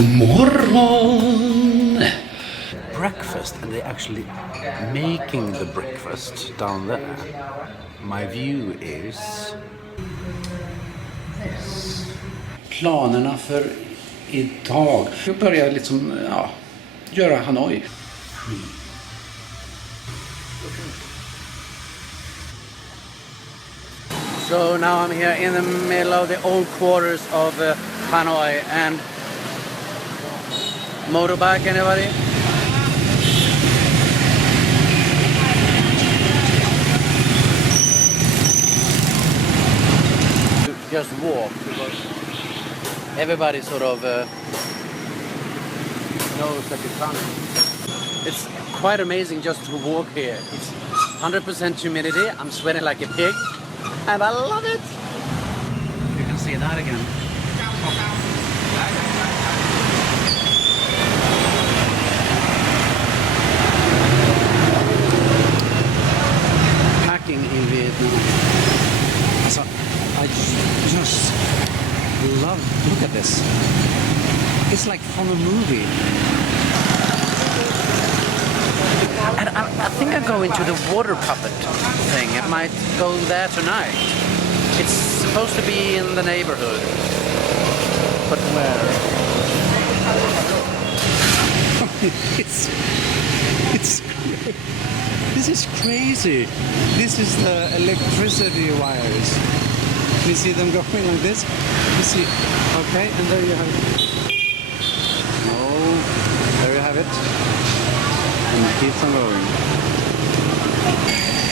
God morgon! Breakfast, and they're actually making the breakfast down there. My view is this. Planerna för idag. Jag börjar liksom, göra Hanoi. So now I'm here in the middle of the old quarters of Hanoi, and motorbike, anybody? Just walk, because everybody sort of knows that you're coming. It's quite amazing just to walk here. It's 100% humidity. I'm sweating like a pig, and I love it. You can see that again. Packing in Vietnam. So I just love, look at this. It's like from a movie. And I think I go into the water puppet thing. I might go there tonight. It's supposed to be in the neighborhood. But where? This is crazy. This is the electricity wires. You see them going like this? You see, okay, and there you have it. Oh, there you have it. And it keeps on going.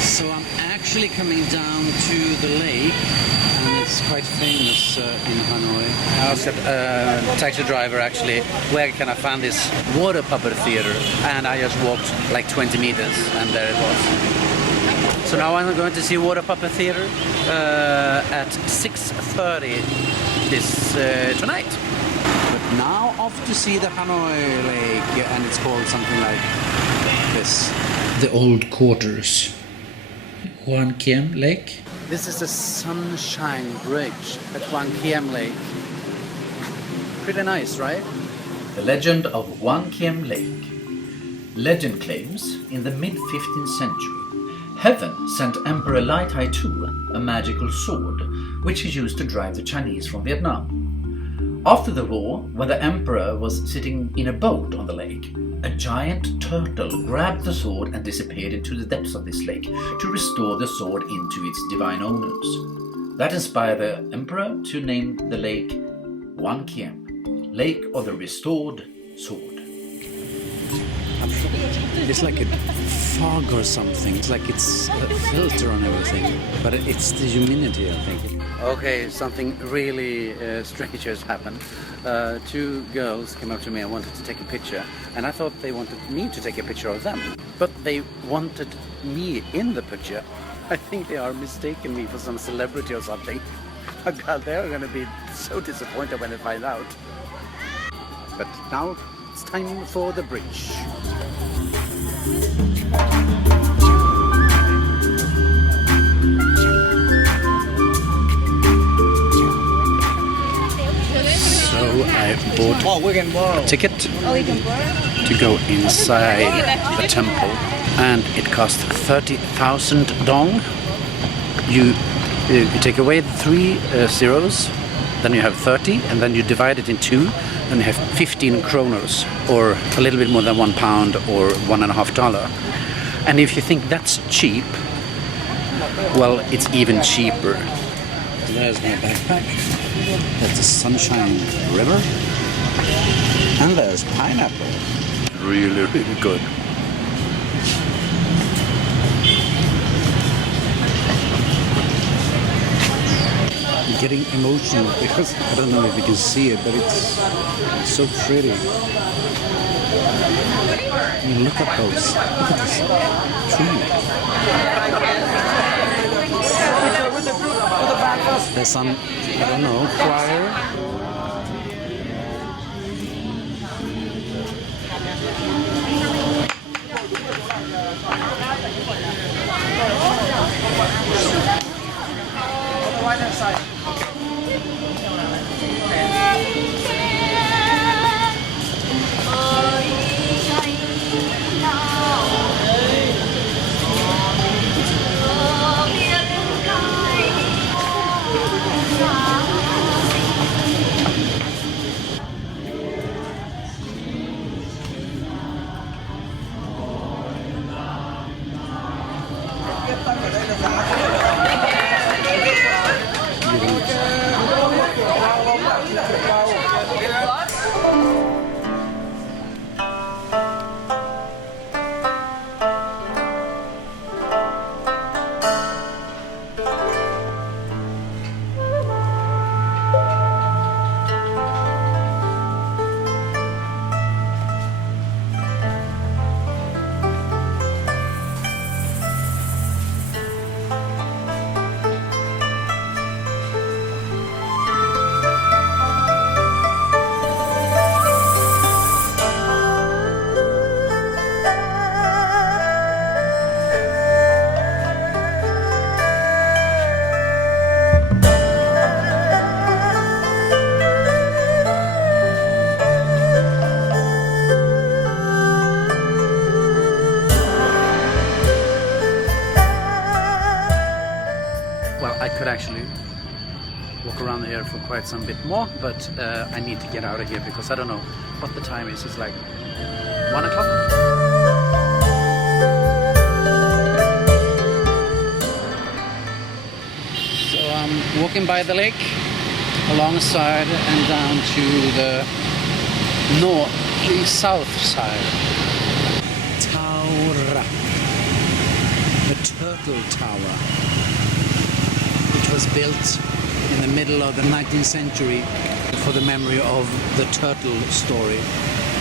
So I'm actually coming down to the lake, and it's quite famous in Hanoi. I asked a taxi driver actually, where can I find this water puppet theater? And I just walked like 20 meters, and there it was. So now I'm going to see water puppet theater at 6:30 this tonight. But now off to see the Hanoi lake, and it's called something like this. The old quarters. Hoan Kiem Lake. This is the Sunshine Bridge at Hoan Kiem Lake. Pretty nice, right? The legend of Hoan Kiem Lake. Legend claims in the mid-15th century, heaven sent Emperor Lai Tai Tu a magical sword, which he used to drive the Chinese from Vietnam. After the war, when the emperor was sitting in a boat on the lake, a giant turtle grabbed the sword and disappeared into the depths of this lake to restore the sword into its divine owners. That inspired the emperor to name the lake Hoan Kiem, Lake of the Restored Sword. It's like a fog or something. It's like it's a filter on everything, but it's the humidity, I think. Okay, something really strange has happened. Two girls came up to me and wanted to take a picture, and I thought they wanted me to take a picture of them, but they wanted me in the picture. I think they are mistaking me for some celebrity or something. Oh God, they're going to be so disappointed when they find out. But now it's time for the bridge. So I bought a ticket to go inside the temple, and it cost 30,000 dong. You take away the three zeros, then you have 30, and then you divide it in two, and you have 15 kroners, or a little bit more than £1 or $1.50. And if you think that's cheap, well, it's even cheaper. There's my backpack. That's the Sunshine River. And there's pineapple. Really, really good. I'm getting emotional because I don't know if you can see it, but it's so pretty. I mean, look at those. Look at this tree. There's some, I don't know, choir. I could actually walk around here for quite some bit more, but I need to get out of here because I don't know what the time is. It's like 1 o'clock. So I'm walking by the lake alongside and down to the south side. Tower, the Turtle Tower. It was built in the middle of the 19th century for the memory of the turtle story.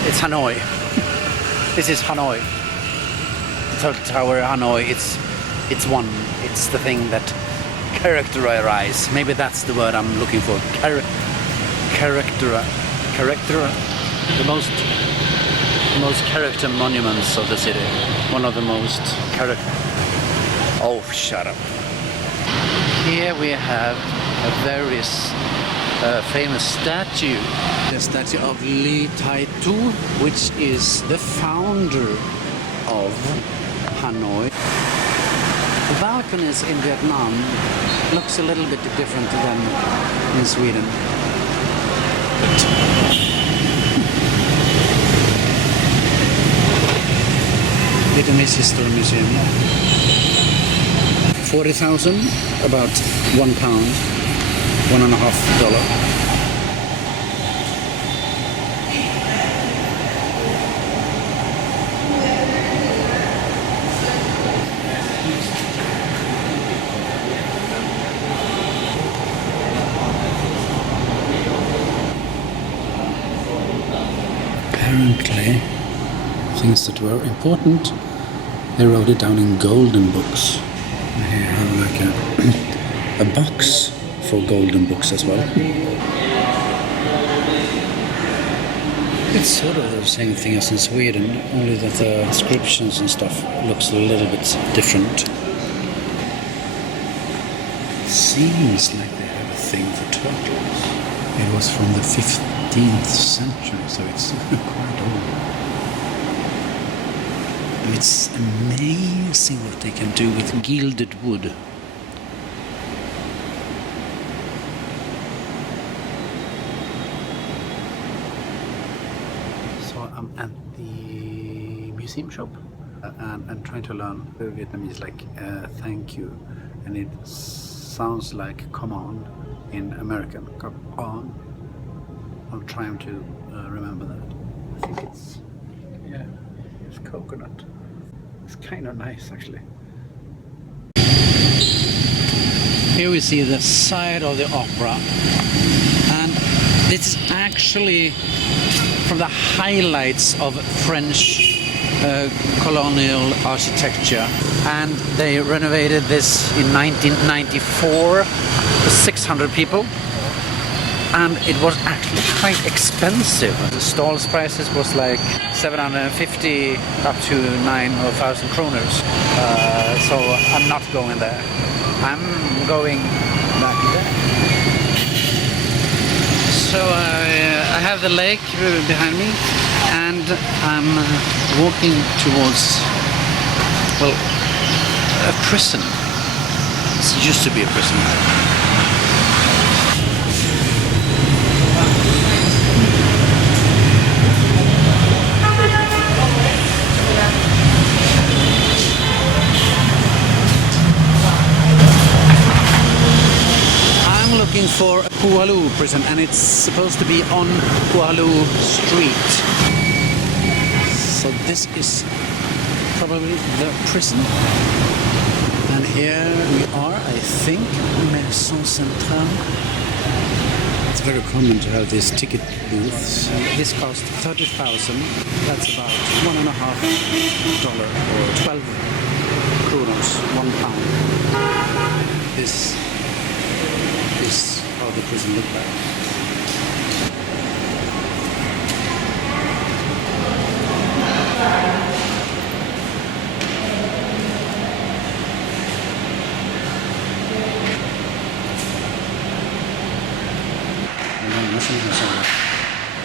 It's Hanoi. This is Hanoi. The Turtle Tower, Hanoi. It's the thing that characterize. Maybe that's the word I'm looking for. Character. The most character monuments of the city. One of the most character. Oh, shut up. Here we have a very famous statue. The statue of Ly Tai Tu, which is the founder of Hanoi. The balconies in Vietnam looks a little bit different than in Sweden. Vietnamese History Museum. 40,000, about £1, $1.50. Apparently, things that were important, they wrote it down in golden books. Here you have like a box for golden books as well. It's sort of the same thing as in Sweden, only that the inscriptions and stuff looks a little bit different. It seems like they have a thing for turtles. It was from the 15th century, so it's quite old. It's amazing what they can do with gilded wood. So I'm at the museum shop and trying to learn Vietnamese, like thank you, and it sounds like come on in American. Come on. I'm trying to remember that. I think it's coconut. It's kind of nice actually. Here we see the side of the opera, and this is actually from the highlights of French colonial architecture, and they renovated this in 1994 for 600 people. And it was actually quite expensive. The stalls prices was like 750 up to 9,000 or 1,000 kroners. So I'm not going there. I'm going back there. So I have the lake behind me, and I'm walking towards, well, a prison. It used to be a prison. Looking for Hualu prison, and it's supposed to be on Hualu Street. So this is probably the prison. And here we are, I think, Maison Centrale. It's very common to have these ticket booths. This costs 30,000. That's about $1.50 or 12 kronos, £1. This is how the prison looked like.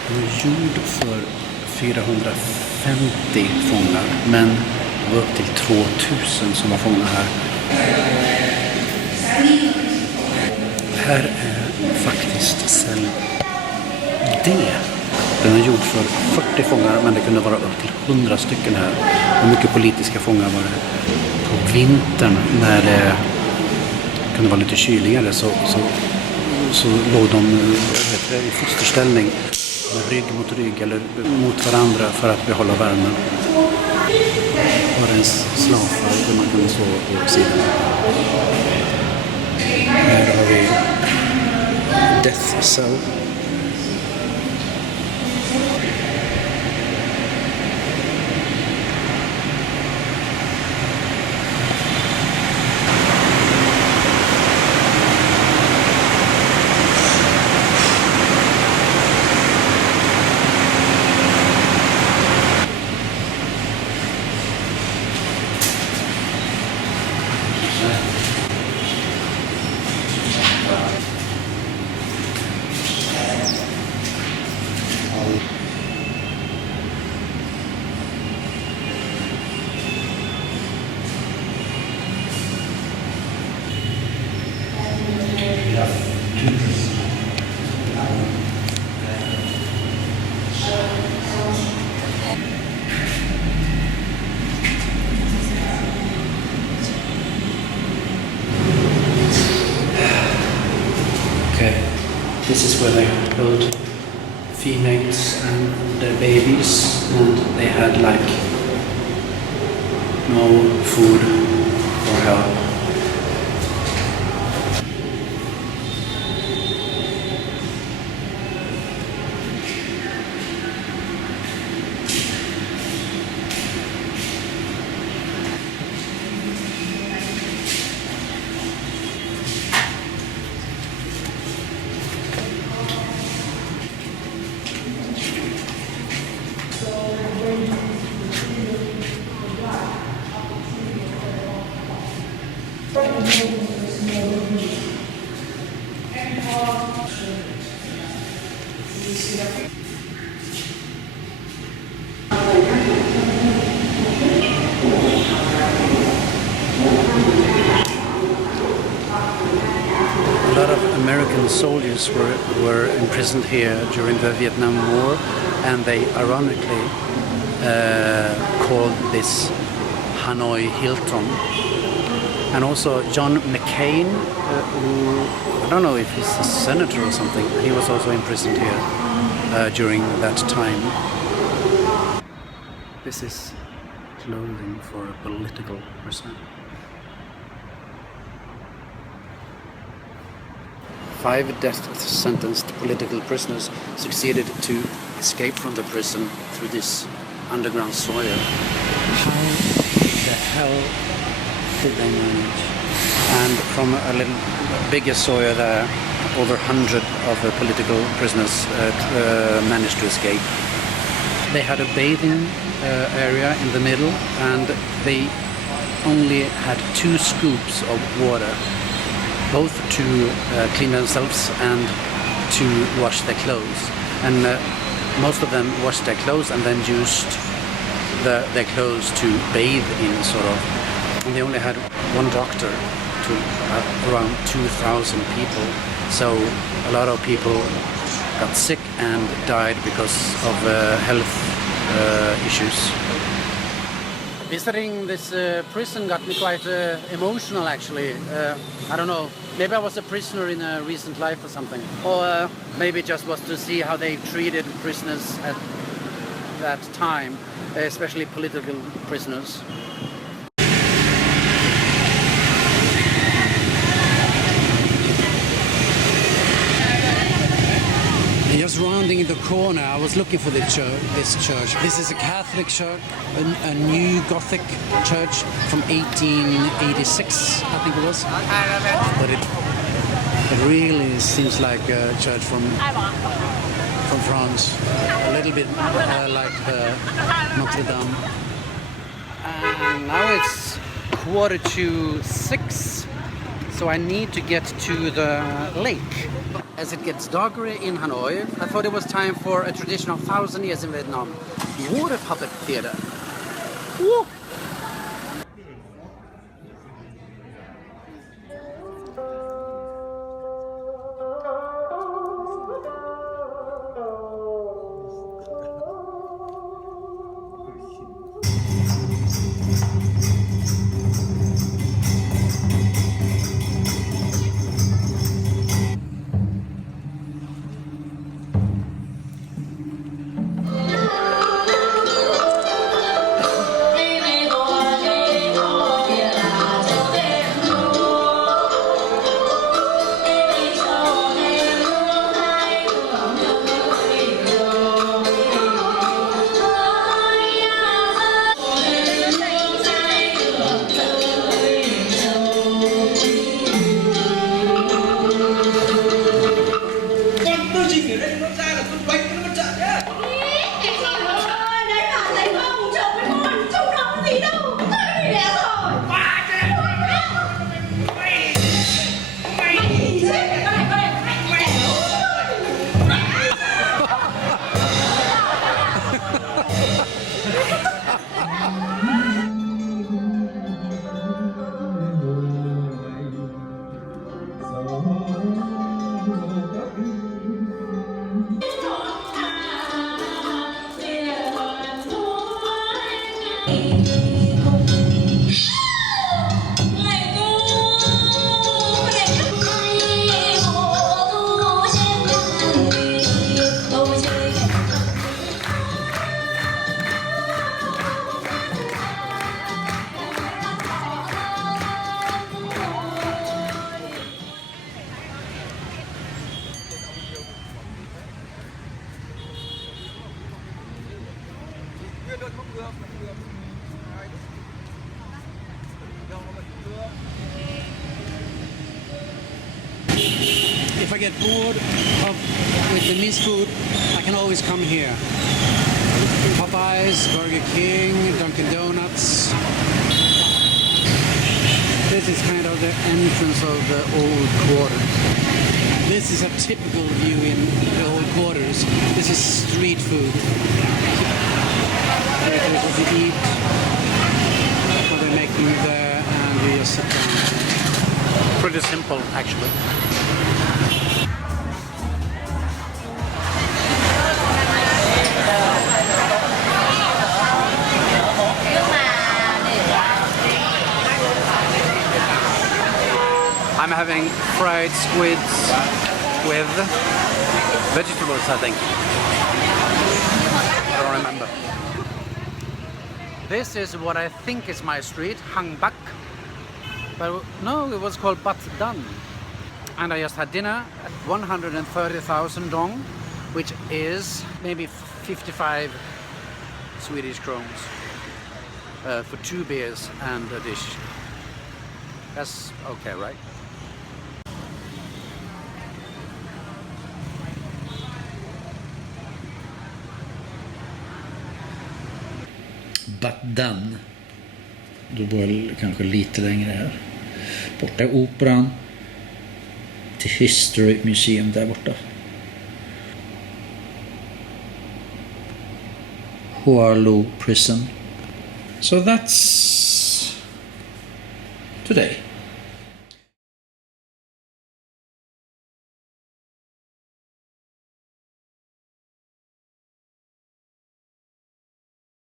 Den är gjord för 450 fångar, men det var upp till 2000 som var fångar här. Här är faktiskt cell D. Den är gjord för 40 fångar, men det kunde vara upp till 100 stycken här. Och mycket politiska fångar var det. På vintern när det kunde vara lite kyligare så låg de i fosterställning med rygg mot rygg eller mot varandra för att behålla värmen. Och det är en slavfall där man kunde sova på sidan. Här har vi Death Cell. This is where they killed females and their babies, and they had like no food or help. A lot of American soldiers were imprisoned here during the Vietnam War, and they ironically called this Hanoi Hilton. And also John McCain, who I don't know if he's a senator or something, he was also imprisoned here during that time. This is clothing for a political prisoner. 5 death-sentenced political prisoners succeeded to escape from the prison through this underground soil. How the hell did they manage? And from a little bigger soil there, over 100 of the political prisoners managed to escape. They had a bathing area in the middle, and they only had 2 scoops of water, both to clean themselves and to wash their clothes. And most of them washed their clothes and then used their clothes to bathe in, sort of. And they only had 1 doctor to around 2,000 people. So a lot of people got sick and died because of health issues. Visiting this prison got me quite emotional, actually. I don't know, maybe I was a prisoner in a recent life or something. Or maybe it just was to see how they treated prisoners at that time, especially political prisoners. Just rounding the corner, I was looking for this church. This is a Catholic church, a new Gothic church from 1886, I think it was. But it really seems like a church from France, a little bit like Notre Dame. And now it's 5:45, so I need to get to the lake. As it gets darker in Hanoi, I thought it was time for a traditional 1,000 years in Vietnam water puppet theater. Woo! if I get bored with the Miss food, I can always come here. Popeyes, Burger King, Dunkin' Donuts. This is kind of the entrance of the old quarters. This is a typical view in the old quarters. This is street food. Here's what you eat, what they're making there, and you just sit down. Pretty simple, actually. I'm having fried squids with vegetables, I think. I don't remember. This is what I think is my street, Hang Bak. But no, it was called Bat Dan. And I just had dinner at 130,000 dong, which is maybe 55 Swedish crowns for 2 beers and a dish. That's okay, right? But then, då var det kanske lite längre här. Borta är operan, till History Museum där borta. Hualu Prison. So that's today.